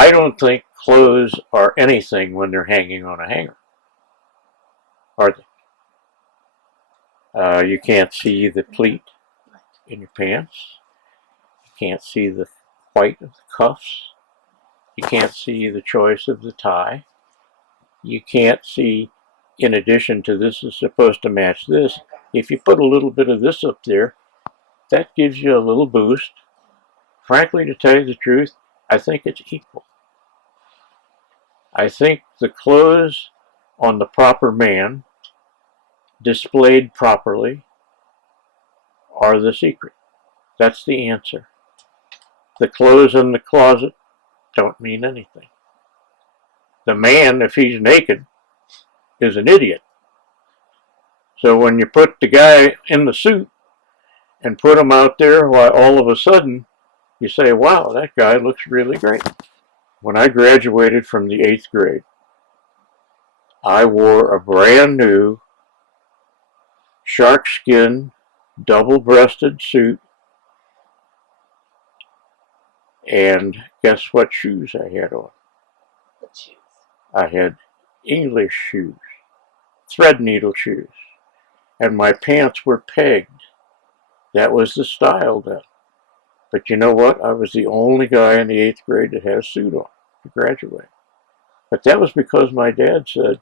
I don't think clothes are anything when they're hanging on a hanger, are they? You can't see the pleat in your pants. You can't see the white of the cuffs. You can't see the choice of the tie. You can't see, in addition to this is supposed to match this, if you put a little bit of this up there, that gives you a little boost. Frankly, to tell you the truth, I think it's equal. I think the clothes on the proper man, displayed properly, are the secret. That's the answer. The clothes in the closet don't mean anything. The man, if he's naked, is an idiot. So when you put the guy in the suit and put him out there, why all of a sudden you say, wow, that guy looks really great. When I graduated from the 8th grade, I wore a brand new shark skin double-breasted suit, and guess what shoes I had on? What shoes? I had English shoes, thread needle shoes, and my pants were pegged. That was the style then. But you know what? I was the only guy in the 8th grade that had a suit on to graduate. But that was because my dad said,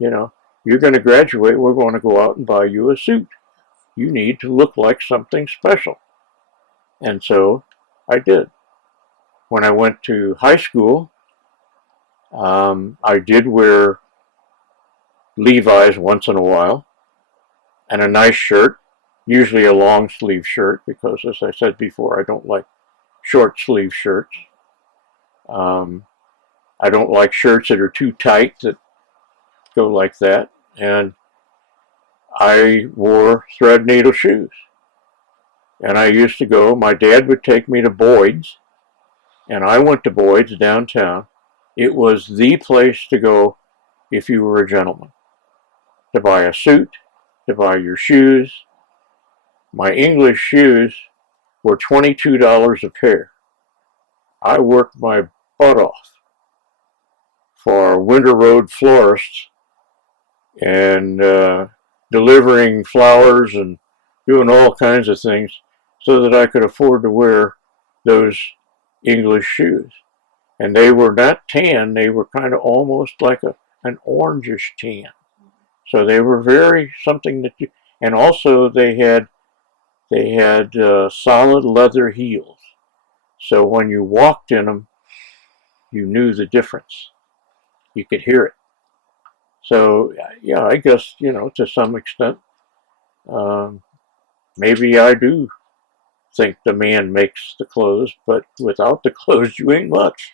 you know, you're going to graduate, we're going to go out and buy you a suit. You need to look like something special. And so I did. When I went to high school, I did wear Levi's once in a while and a nice shirt, usually a long sleeve shirt, because as I said before, I don't like short sleeve shirts. I don't like shirts that are too tight that go like that. And I wore thread needle shoes. And I used to go, my dad would take me to Boyd's, and I went to Boyd's downtown. It was the place to go if you were a gentleman. To buy a suit, to buy your shoes. My English shoes were $22 a pair. I worked my butt off for Winter Road florists and delivering flowers and doing all kinds of things so that I could afford to wear those English shoes. And they were not tan, they were kind of almost like an orangish tan. So they were very something that you, and also they had solid leather heels. So when you walked in them, you knew the difference. You could hear it. So yeah, I guess, to some extent, maybe I do think the man makes the clothes, but without the clothes, you ain't much.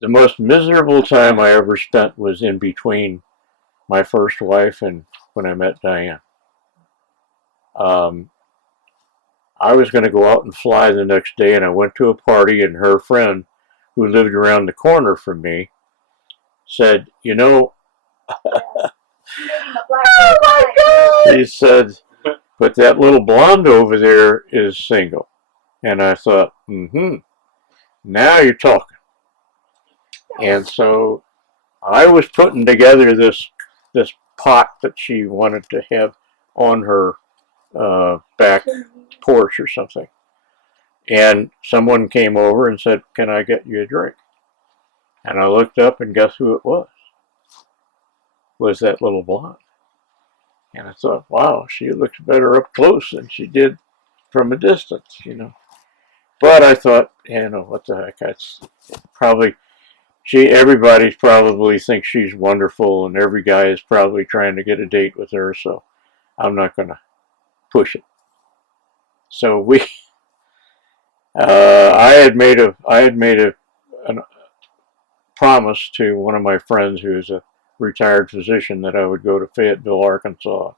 The most miserable time I ever spent was in between my first wife and when I met Diane. I was going to go out and fly the next day, and I went to a party, and her friend, who lived around the corner from me, said, Oh my God! He said, but that little blonde over there is single. And I thought, now you're talking. And so I was putting together this pot that she wanted to have on her back porch or something. And someone came over and said, can I get you a drink? And I looked up, and guess who it was? Was that little blonde. And I thought, wow, she looks better up close than she did from a distance, But I thought, what the heck? That's probably, everybody's probably thinks she's wonderful, and every guy is probably trying to get a date with her, so I'm not going to push it. So I had made a promise to one of my friends who's a retired physician that I would go to Fayetteville, Arkansas,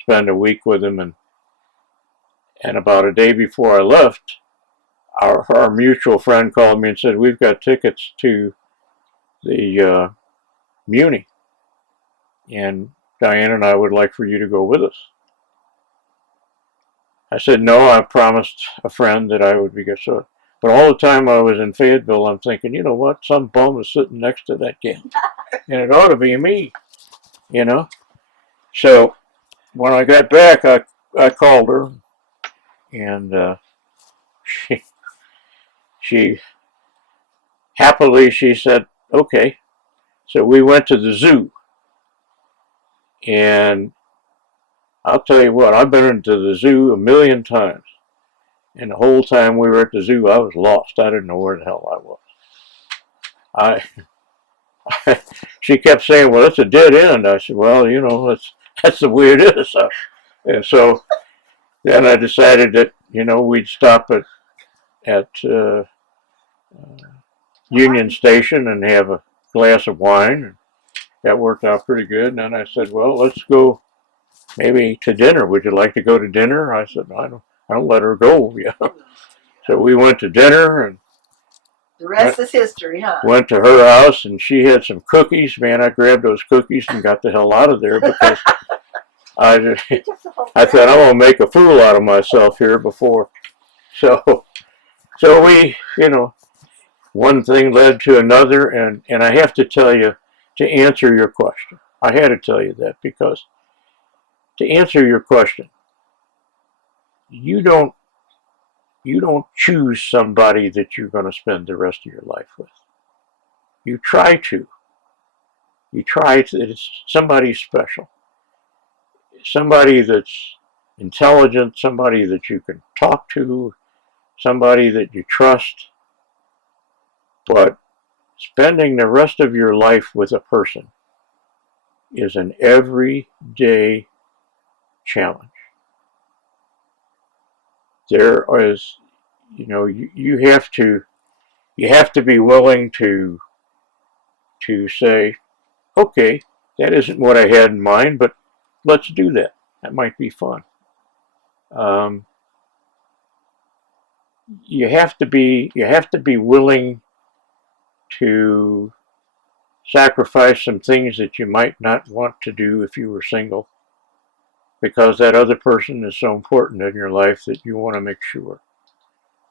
spend a week with him, and about a day before I left, our mutual friend called me and said, we've got tickets to the Muni. And Diane and I would like for you to go with us. I said, no, I promised a friend that I would be good. So, but all the time I was in Fayetteville, I'm thinking, you know what? Some bum is sitting next to that gal. And it ought to be me, you know? So when I got back, I called her, and she happily, she said, okay. So we went to the zoo. And I'll tell you what, I've been into the zoo a million times. And the whole time we were at the zoo, I was lost. I didn't know where the hell I was. She kept saying, well, it's a dead end. I said, well, you know, that's the way it is. And so then I decided that, you know, we'd stop at Union Station and have a glass of wine. And that worked out pretty good. And then I said, well, let's go maybe to dinner. Would you like to go to dinner? I said, I don't let her go. Yeah. So we went to dinner, and the rest is history, huh? Went to her house, and she had some cookies. Man, I grabbed those cookies and got the hell out of there because I thought I'm gonna make a fool out of myself here before. So we, you know, one thing led to another, and I have to tell you, to answer your question, I had to tell you that because to answer your question, you don't choose somebody that you're going to spend the rest of your life with. You try to. It's somebody special. Somebody that's intelligent, somebody that you can talk to, somebody that you trust. But spending the rest of your life with a person is an everyday challenge. There is, you know, you have to be willing to say, okay, that isn't what I had in mind, but let's do that. That might be fun. You have to be willing to sacrifice some things that you might not want to do if you were single, because that other person is so important in your life that you want to make sure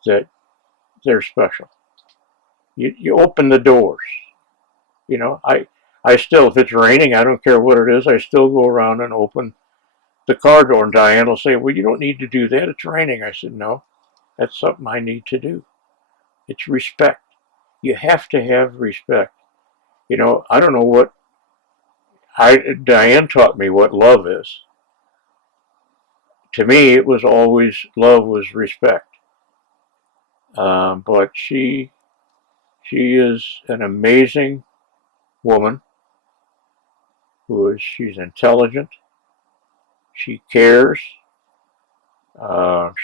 that they're special. You open the doors. You know, I still, if it's raining, I don't care what it is, I still go around and open the car door, and Diane will say, well, you don't need to do that, it's raining. I said, no, that's something I need to do. It's respect. You have to have respect. You know, I don't know what Diane taught me what love is. To me, it was always, love was respect. But she is an amazing woman she's intelligent. She cares.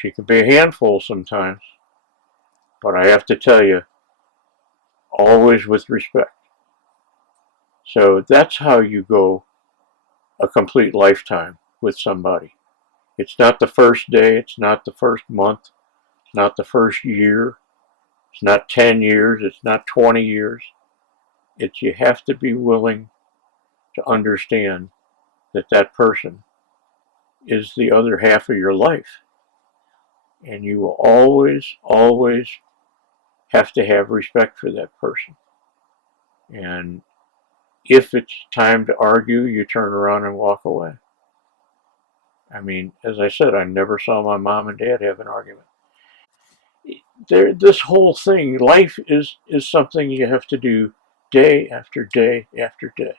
She can be a handful sometimes, but I have to tell you, always with respect. So that's how you go a complete lifetime with somebody. It's not the first day, it's not the first month, it's not the first year, it's not 10 years, it's not 20 years. It's you have to be willing to understand that that person is the other half of your life. And you will always have to have respect for that person. And if it's time to argue, you turn around and walk away. I mean, as I said, I never saw my mom and dad have an argument. This whole thing, life is something you have to do day after day after day.